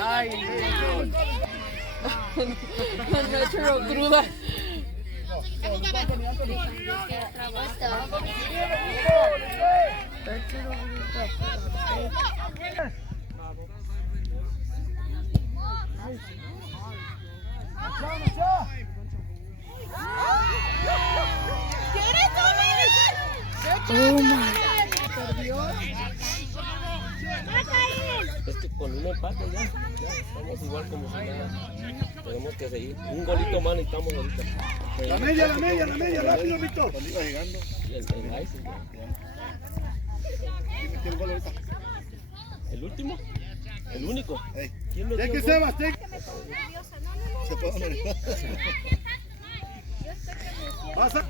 Ay, no churro cruda. Oh my. Es que con un empate ya estamos igual como si nada. Tenemos que seguir. Un golito más necesitamos ahorita. La media, rápido, Víctor. Y el ice. ¿Quién gol ahorita? ¿El último? ¿El único? ¿Quién metió el gol? Sebas, se puede poner. Pasa.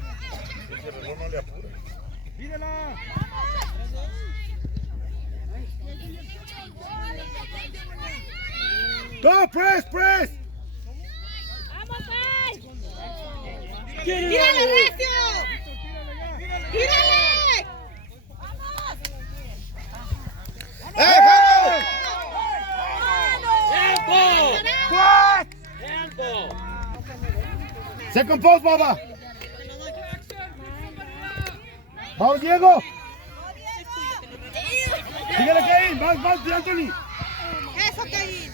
Ese reloj no le apura. Mírala. Go, press! ¡Vamos, Pai! ¡Tírale, Recio! ¡Tírale! What? Second post, Baba. Vamos, Diego. Síguele, Kevin. Vas, Anthony. Eso, Kevin.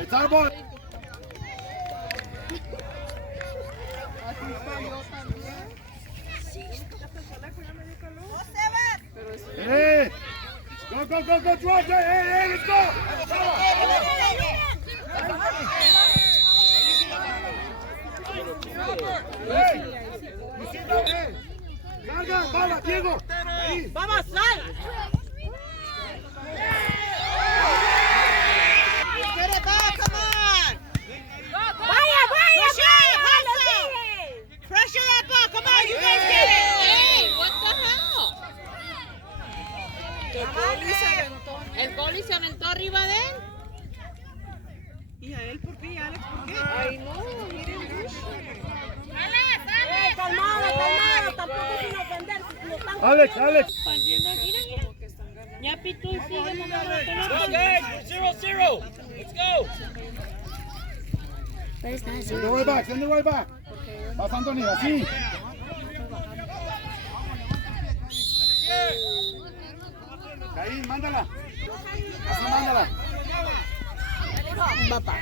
It's our ball. Hey! Go, George! Hey, let's go! Carga, Baba, Diego! ¡Vamos, sal! Get it back, come on! ¡Vaya! Pressure that ball, come on, you guys get it! Hey, what the hell? El goalie se aventó arriba de él. ¿Y a él por qué? ¿Y a Alex por qué? Ay, no, miren. Calmado, tampoco sin ofender. Alex! Mira. Ya pitó y sigue mandando la pelota. Go, guys, 0-0. Let's go. Send the right back. Vas, Anthony, así. Caín, mándala. Así, mándala. Papá.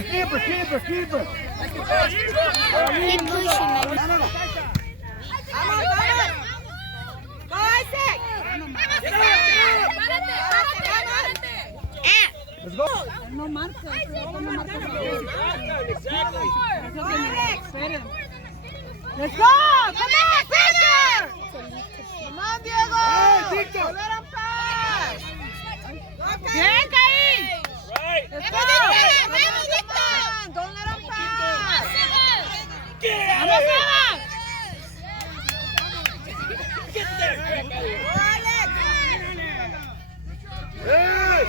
Keep it. Keep pushing, man. Let's go. No marca. Exactly. Let's go! Come on, pressure! Come on, Diego! Hey, Victor! Don't let him pass! Bien, Caín. Right. Let's go! Come on! Don't let him pass! ¡Vamos, Sebas! Get there. Go, Alex! Hey!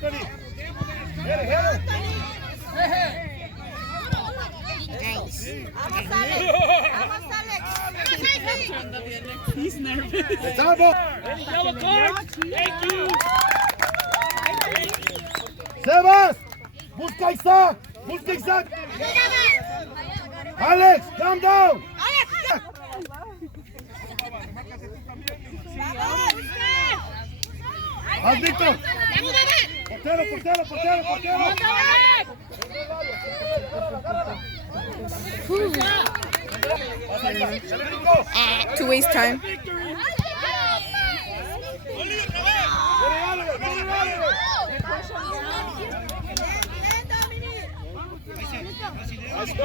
Anthony. Hit it. Vamos, Alex! He's nervous. It's our ball. Any yellow cards? Thank you. Sebas, busca Isaac. Alex, calm down. Haz, Víctor. Portero. To waste time.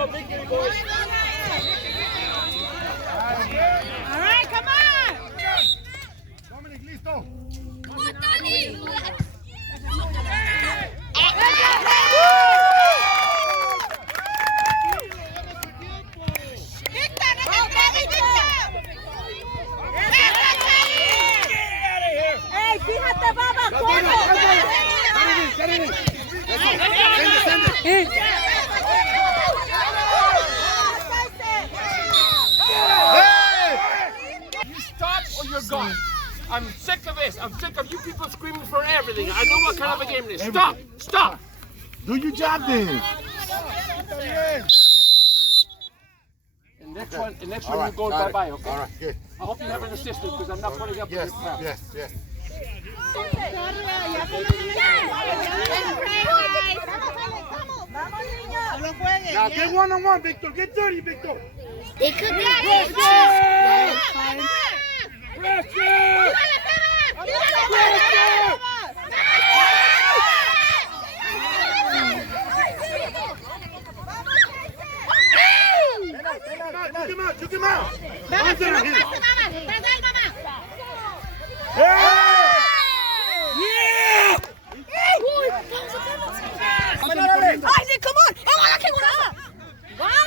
about victory, boys. All right, come on. Dominic, listo. ¡Ey, fíjate, baba! You stop or you're gone. I'm sick of this. I'm sick of you people screaming for everything. I know what kind of a game it is. Stop! Stop! Do your job then. The next one you go bye-bye, okay? All right, good. I hope you have an assistant because I'm not putting up with Yes, your crap. yes. Now get one-on-one, Victor. Get dirty, Victor. It could be Pressure! Took him out. Vamos, que no pase nada. Pasa el mamá. ¡Ay, sí, come on! ¡Vamos, qué buena! ¡Vamos!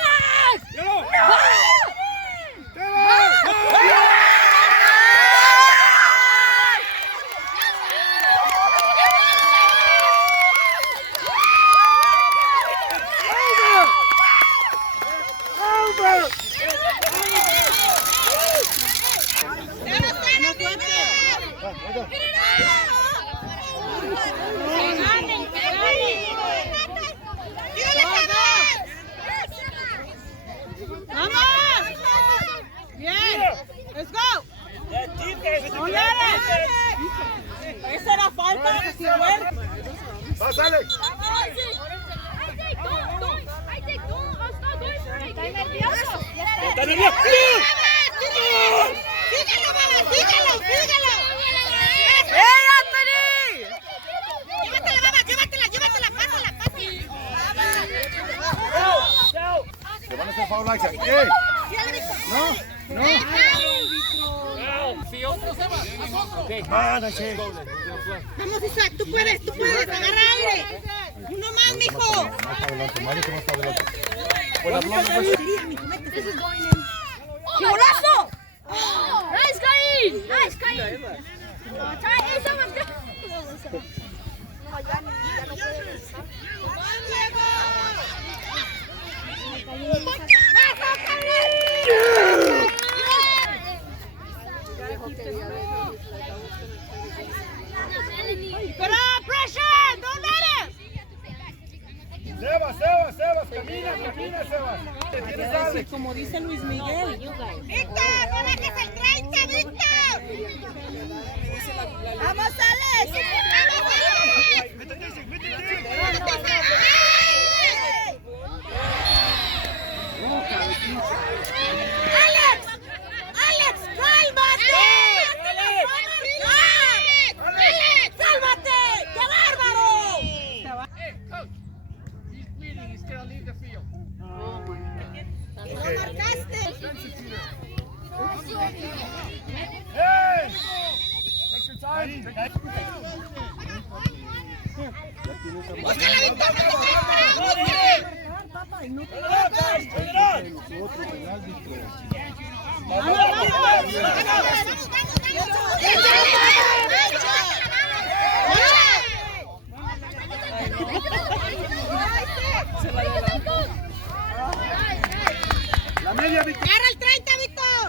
Let's go. Esa era falta. Vas, Alex. ¡Está nervioso! Síguelo, mamá, síguelo. ¡Ey, Anthony! Llévatela, mamá, llévatela, pásala. Te van a hacer foul like that. ¿Qué? No. Vamos, Isaac, tú puedes, agarra aire. Uno más, mijo. Más adelante, Mario, más adelante. ¡Qué golazo! ¡Nice, Caín! ¡Nice, Caín! Pero pressure, don't let it. Sebas, camina, Sebas. Tienes a Alex. Como dice Luis Miguel. Víctor, no dejes el 30, Víctor. ¡Vamos, Alex! ¡Alex, cálmate! ¡Alex, cálmate! ¡Qué bárbaro! Hey, coach. He's bleeding. He's going to leave the field. ¿Lo marcaste? ¡Hey! Take your time. ¡Búscala, Víctor! La media, Victor. ¡Agarra el 30, Víctor!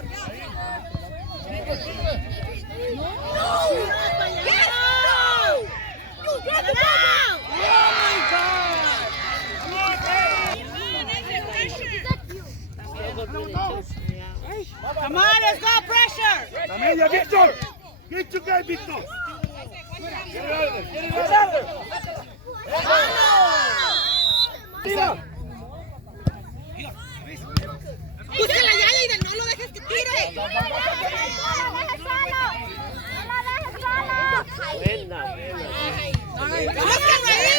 Come on, let's go, pressure! La media, Victor. Get your guy, Victor. Get it out of there. ¡Búscala ya, Leiden! ¡No lo dejes que tire! Buena. ¡Búscalo ahí!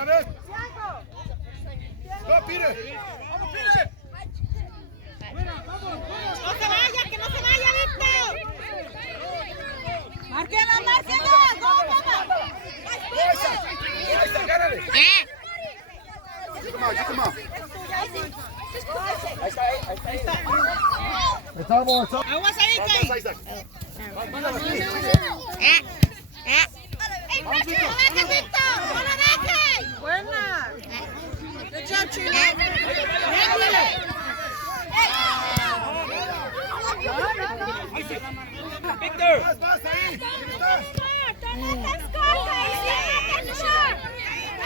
Otra vez. Go, Peter. No se vaya, que no se vaya, Víctor. Márquela, márquela. Go, mamá. Gánale. Come on, come on. Estamos. Aguas ahí, Kai. ¡Ey, no dejes, Víctor! ¡No lo dejes! ¡Buena! ¡Good job, Chino! Victor! Vas ahí.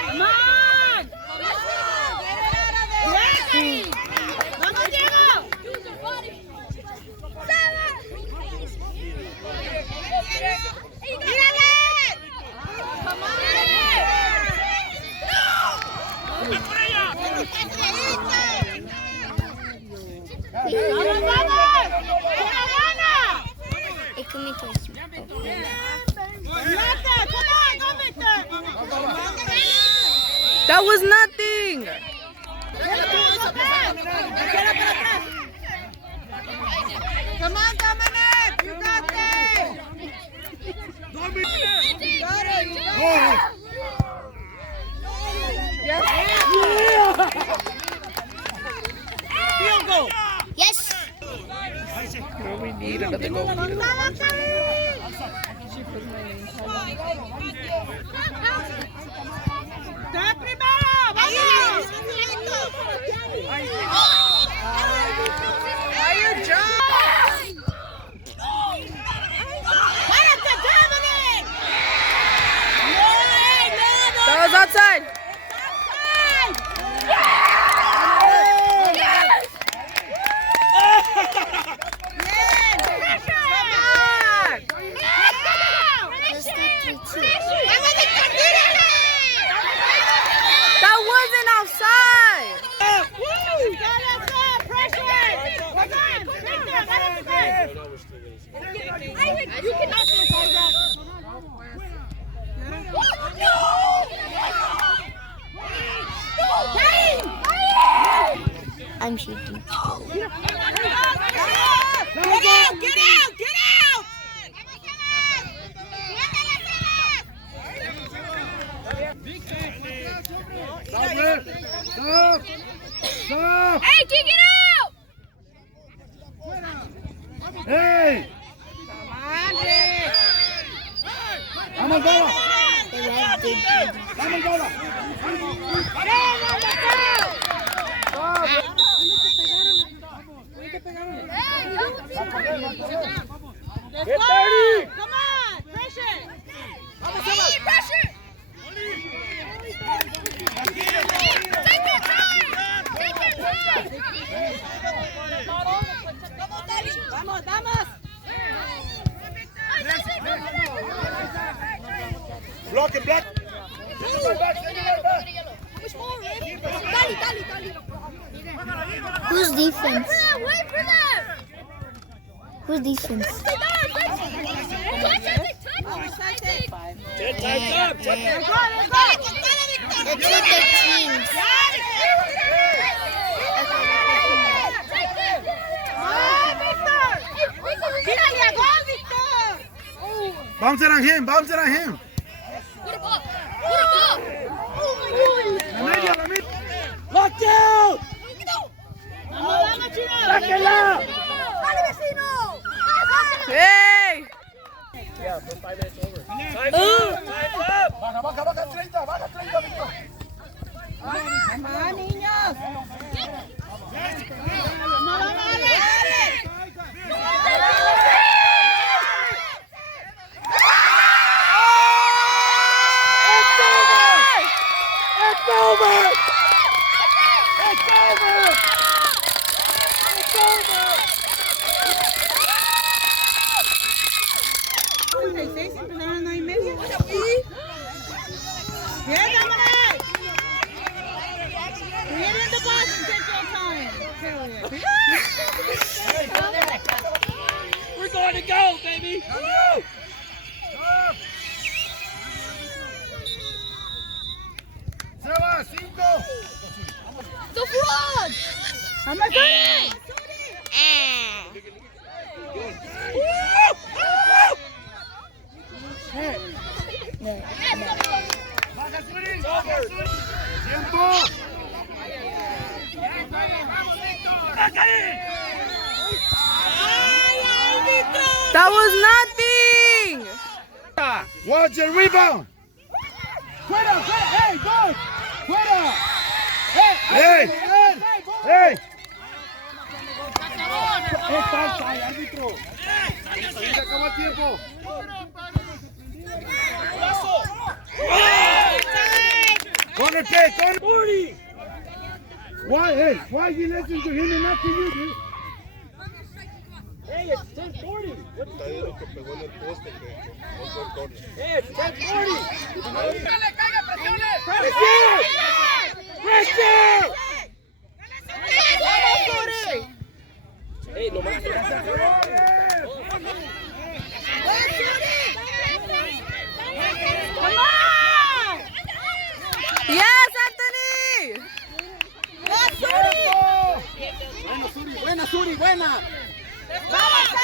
¡Come on! ¡Vamos, Diego! ¡Mírale! ¡Come on! ¡Vamos, vamos! ¡Una gana! That was nothing. Come on, Dominic! You got this! Field goal! Yes. We need another goal. ¡Está primero! ¡Vamos! ¡Fire John! ¡Párate, Dominic! That was outside. That wasn't outside. You cannot do I'm shooting. Get out! Get out! Get out! Stop. Stop. Hey, kick it out! Hey. Vamos, bola. Vamos, bola. Get dirty! Come on! Pressure! Pressure! Take your time! Take your time! Vamos, vamos! Block it, block. Who's defense? Wait for them! Who's defense? Time's up. Let's hit the teams. Bounce it on him. Bounce it on him. Lock down. Sáquenla. Hey! Yeah, for 5 minutes over. Time's up. Baja, 30, baja 30, Víctor. Vamos, Suri. Baja, Suri. Tiempo. That was nothing. Watch the rebound. Fuera, fuera, hey, gol. Fuera. Hey, hey. Es falta, árbitro. Se acabó el tiempo. Con el pie, con 40. Why, hey, why you listen to him and not to you, dude? Hey, it's 10:40. What are you doing? Hey, it's 10:40. Pressure! Hey, nomás. Yes, Anthony. Buena, Suri, buena. Vamos,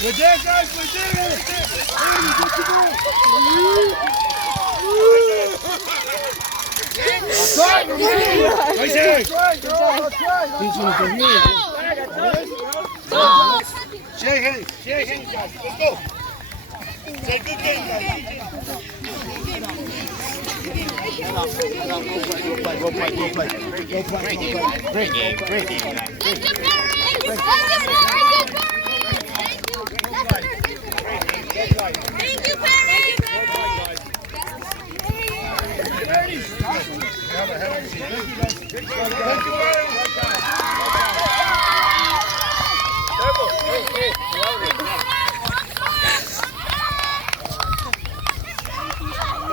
We're there, guys, we're there. Hey, good to go. Right there. Shake hands, guys. Let's go. Say good game, guys. Great game, guys. Thank you, Perry.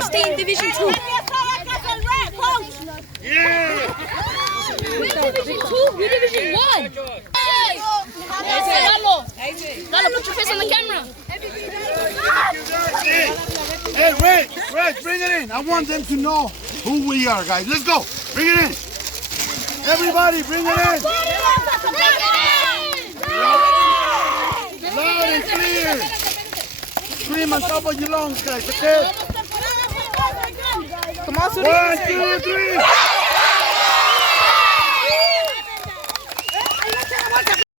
Stay in Division 2. Yeah. We're Division 2. We're Division 1. Lalo, put your face on the camera. Hey, Red, bring it in. I want them to know who we are, guys. Let's go. Bring it in. Everybody, bring it in. Loud and clear. Scream on top of your lungs, guys, okay? Come on, Suri. 1, 2, 3.